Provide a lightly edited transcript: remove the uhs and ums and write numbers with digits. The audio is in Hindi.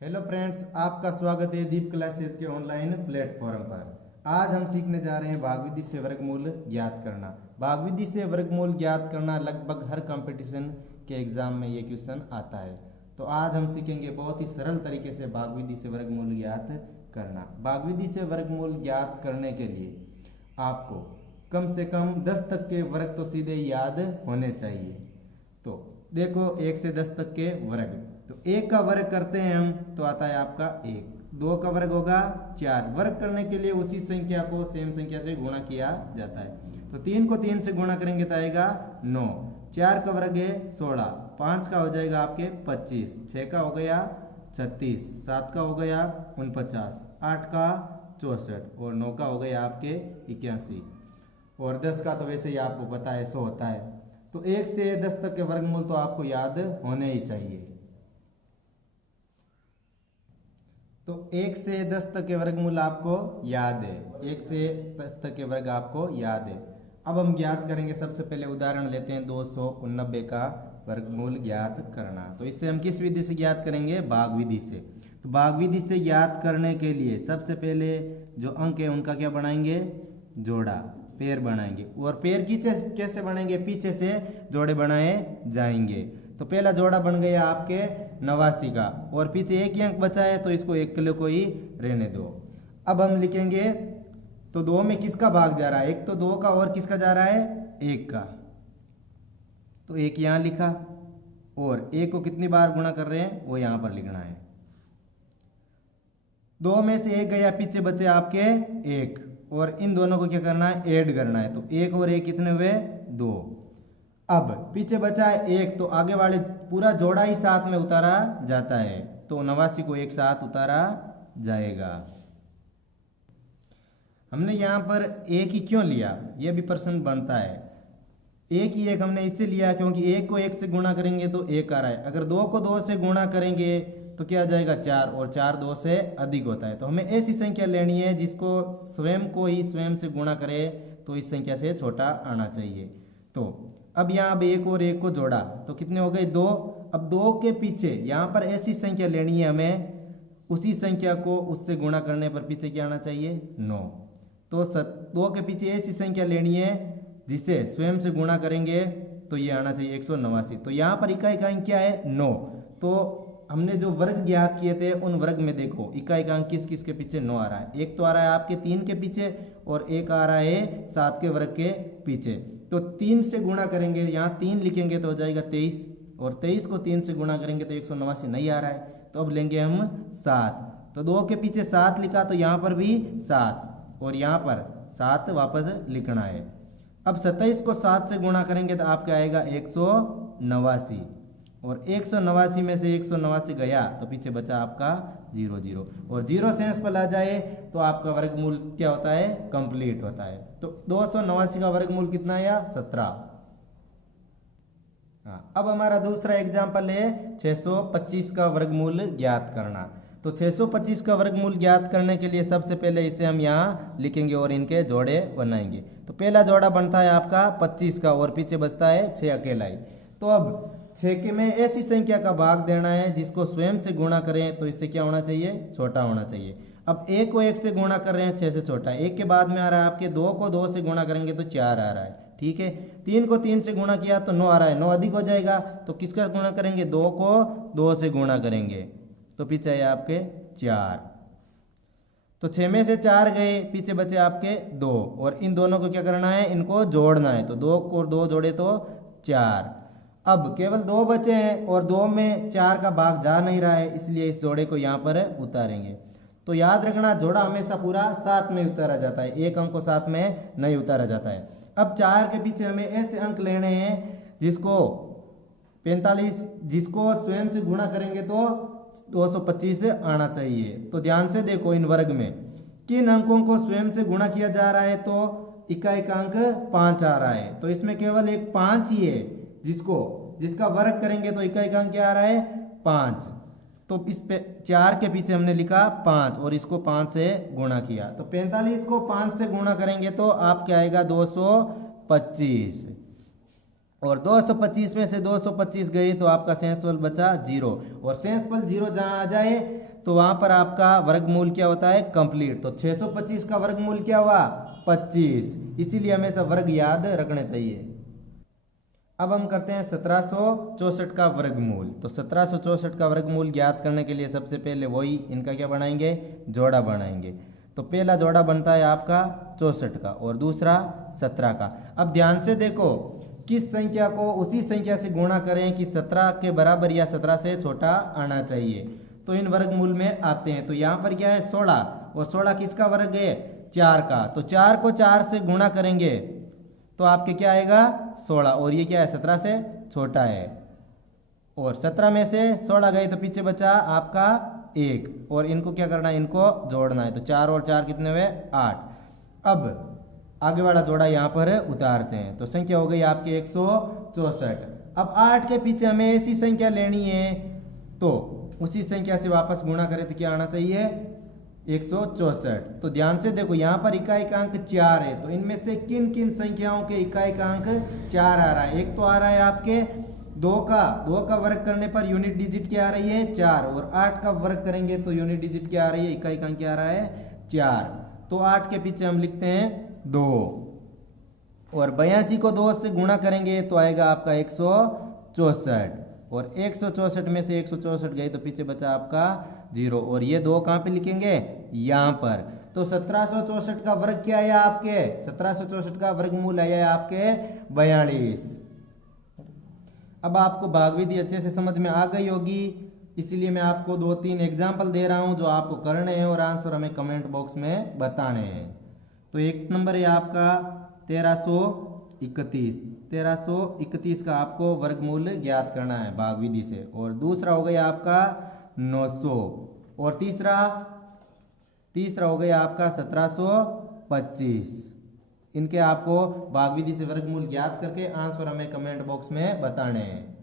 हेलो फ्रेंड्स, आपका स्वागत है दीप क्लासेज के ऑनलाइन प्लेटफॉर्म पर। आज हम सीखने जा रहे हैं भागविधि से वर्गमूल ज्ञात करना। भागविधि से वर्गमूल ज्ञात करना लगभग हर कंपटीशन के एग्जाम में ये क्वेश्चन आता है। तो आज हम सीखेंगे बहुत ही सरल तरीके से भागविधि से वर्गमूल ज्ञात करना। भागविधि से वर्गमूल ज्ञात करने के लिए आपको कम से कम 10 तक के वर्ग तो सीधे याद होने चाहिए। तो देखो, 1 से 10 तक के वर्ग, तो 1 का वर्ग करते हैं हम तो आता है आपका 1। 2 का वर्ग होगा 4। वर्ग करने के लिए उसी संख्या को सेम संख्या से गुणा किया जाता है। तो 3 को 3 से गुणा करेंगे तो आएगा 9। 4 का वर्ग है 16। 5 का हो जाएगा आपके 25। 6 का हो गया 36। 7 का हो गया 49। 8 का 64 और 9 का हो गया आपके 81। और 10 का तो वैसे ही आपको पता है 100 होता है। तो 1 से 10 तक के वर्गमूल तो आपको याद होने ही चाहिए। तो 1 से 10 तक के वर्गमूल आपको याद है। 1 से 10 तक के वर्ग आपको याद है। अब हम ज्ञात करेंगे। सबसे पहले उदाहरण लेते हैं 289 का वर्गमूल ज्ञात करना। तो इससे हम किस विधि से ज्ञात करेंगे? भाग विधि से। तो भाग विधि से ज्ञात करने के लिए सबसे पहले जो अंक है उनका क्या बनाएंगे? जोड़ा, पेड़ बनाएंगे। और पेड़ कैसे बनेंगे? पीछे से जोड़े बनाए जाएंगे। तो पहला जोड़ा बन गया आपके 89 का, और पीछे एक ही अंक बचा है तो इसको 1 किलो को ही रहने दो। अब हम लिखेंगे तो 2 में किसका भाग जा रहा है? एक तो 2 का, और किसका जा रहा है? 1 का। तो 1 यहाँ लिखा, और 1 को कितनी बार गुणा कर रहे हैं वो यहाँ पर लिखना है। 2 में से 1 गया, पीछे बचे आपके 1, और इन दोनों को क्या करना है? ऐड करना है। तो 1 और 1 कितने हुए? 2। अब पीछे बचा है 1, तो आगे वाले पूरा जोड़ा ही साथ में उतारा जाता है। तो 89 को एक साथ उतारा जाएगा। हमने यहाँ पर 1 ही क्यों लिया? यह भी प्रश्न बनता है। 1 ही 1 हमने इससे लिया क्योंकि 1 को 1 से गुणा करेंगे तो 1 आ रहा है। अगर 2 को 2 से गुणा करेंगे तो क्या आ जाएगा? 4, और 4 2 से अधिक होता है। तो हमें ऐसी संख्या लेनी है जिसको स्वयं को ही स्वयं से गुणा करे तो इस संख्या से छोटा आना चाहिए। तो अब यहाँ अब 1 और 1 को जोड़ा तो कितने हो गए? 2। अब 2 के पीछे यहाँ पर ऐसी संख्या लेनी है हमें, उसी संख्या को उससे गुणा करने पर पीछे क्या आना चाहिए? 9। तो 2 के पीछे ऐसी संख्या लेनी है जिसे स्वयं से गुणा करेंगे तो ये आना चाहिए 189। तो यहाँ पर इकाई का अंक क्या है? 9। तो हमने जो वर्ग ज्ञात किए थे उन वर्ग में देखो इकाई का अंक किस किस के पीछे 9 आ रहा है। एक तो आ रहा है आपके 3 के पीछे, और एक आ रहा है 7 के वर्ग के पीछे। तो 3 से गुणा करेंगे, यहाँ 3 लिखेंगे तो हो जाएगा 23, और 23 को 3 से गुणा करेंगे तो 189 नहीं आ रहा है। तो अब लेंगे हम 7। तो 2 के पीछे 7 लिखा तो यहाँ पर भी 7, और यहाँ पर 7 वापस लिखना है। अब 27 को 7 से गुणा करेंगे तो आपका आएगा 189, और 189 में से 189 गया तो पीछे बचा आपका 0 0, और 0 से अंश पर आ जाए तो आपका वर्गमूल क्या होता है? कंप्लीट होता है। तो 289 का वर्गमूल कितना आया? 17। हाँ, अब हमारा दूसरा एग्जाम्पल है 625 का वर्गमूल ज्ञात करना। तो 625 का वर्गमूल ज्ञात करने के लिए सबसे पहले इसे हम यहाँ लिखेंगे और इनके जोड़े बनाएंगे। तो पहला जोड़ा बनता है आपका 25 का, और पीछे बचता है 6 अकेला ही। तो अब 6 के में ऐसी संख्या का भाग देना है जिसको स्वयं से गुणा करें तो इससे क्या होना चाहिए? छोटा होना चाहिए। अब 1 को 1 से गुणा कर रहे हैं, 6 से छोटा। 1 के बाद में आ रहा है आपके 2 को 2 से गुणा करेंगे तो 4 आ रहा है, ठीक है। 3 को 3 से गुणा किया तो 9 आ रहा है, 9 अधिक हो जाएगा। तो किसका गुणा करेंगे? 2 को 2 से गुणा करेंगे तो पीछे है आपके 4। तो 6 में से 4 गए, पीछे बचे आपके 2, और इन दोनों को क्या करना है? इनको जोड़ना है। तो 2 को 2 जोड़े तो 4। अब केवल 2 बचे हैं, और 2 में 4 का भाग जा नहीं रहा है, इसलिए इस जोड़े को यहाँ पर उतारेंगे। तो याद रखना, जोड़ा हमेशा पूरा साथ में उतारा जाता है, एक अंक को साथ में नहीं उतारा जाता है। अब 4 के पीछे हमें ऐसे अंक लेने हैं जिसको 45, जिसको स्वयं से गुणा करेंगे तो 225 आना चाहिए। तो ध्यान से देखो, इन वर्ग में किन अंकों को स्वयं से गुणा किया जा रहा है? तो इकाई का अंक 5 आ रहा है, तो इसमें केवल एक 5 ही है जिसका वर्ग करेंगे तो इकाई का अंक क्या आ रहा है? 5। तो इस पे 4 के पीछे हमने लिखा 5, और इसको 5 से गुणा किया। तो 45 को 5 से गुणा करेंगे तो आप क्या आएगा? 225। और 225 में से 225 गई तो आपका शेषफल बचा 0, और शेषफल 0 जहां आ जाए तो वहां पर आपका वर्गमूल क्या होता है, कंप्लीट। तो 625 का वर्गमूल क्या हुआ, 25। इसीलिए हमेशा वर्ग याद रखने चाहिए। अब हम करते हैं 1764 का वर्गमूल। तो 1764 का वर्गमूल ज्ञात करने के लिए सबसे पहले वही इनका क्या बनाएंगे, जोड़ा बनाएंगे। तो पहला जोड़ा बनता है आपका 64 का और दूसरा 17 का। अब ध्यान से देखो, किस संख्या को उसी संख्या से गुणा करें कि 17 के बराबर या 17 से छोटा आना चाहिए। तो इन वर्गमूल में आते हैं। तो यहाँ पर क्या है, 16, और 16 किसका वर्ग है, 4 का। तो 4 को 4 से गुणा करेंगे तो आपके क्या आएगा, 16, और ये क्या है, 17 से छोटा है। और 17 में से 16 गए तो पीछे बचा आपका 1, और इनको क्या करना है, इनको जोड़ना है। तो 4 और 4 कितने हुए, 8। अब आगे वाला जोड़ा यहाँ पर उतारते हैं। तो संख्या हो गई आपकी 164। अब 8 के पीछे हमें ऐसी संख्या लेनी है, तो उसी संख्या से वापस गुणा करें तो क्या आना चाहिए, 164। तो ध्यान से देखो, यहाँ पर इकाई का अंक 4 है। तो इनमें से किन किन संख्याओं के इकाई का अंक 4 आ रहा है। एक तो आ रहा है आपके 2 का वर्ग करने पर यूनिट डिजिट क्या आ रही है, 4, और 8 का वर्ग करेंगे तो यूनिट डिजिट क्या आ रही है, इकाई का अंक क्या आ रहा है, 4। तो 8 के पीछे हम लिखते हैं 2, और 82 को 2 से गुणा करेंगे तो आएगा आपका 164, और 164 में से 164 गए तो पीछे बचा आपका 0, और ये 2 कहाँ पे लिखेंगे, यहाँ पर। तो 1764 का वर्ग क्या आया आपके, 1764 का वर्गमूल आया आपके 42। अब आपको भाग विधि अच्छे से समझ में आ गई होगी, इसलिए मैं आपको 2-3 एग्जाम्पल दे रहा हूँ जो आपको करने हैं और आंसर हमें कमेंट बॉक्स में बताने हैं। तो एक नंबर है आपका 1331 का आपको वर्गमूल ज्ञात करना है भाग विधि से, और दूसरा हो गया आपका 900, और तीसरा हो गया आपका 1725। इनके आपको भाग विधि से वर्गमूल ज्ञात करके आंसर हमें कमेंट बॉक्स में बताने हैं।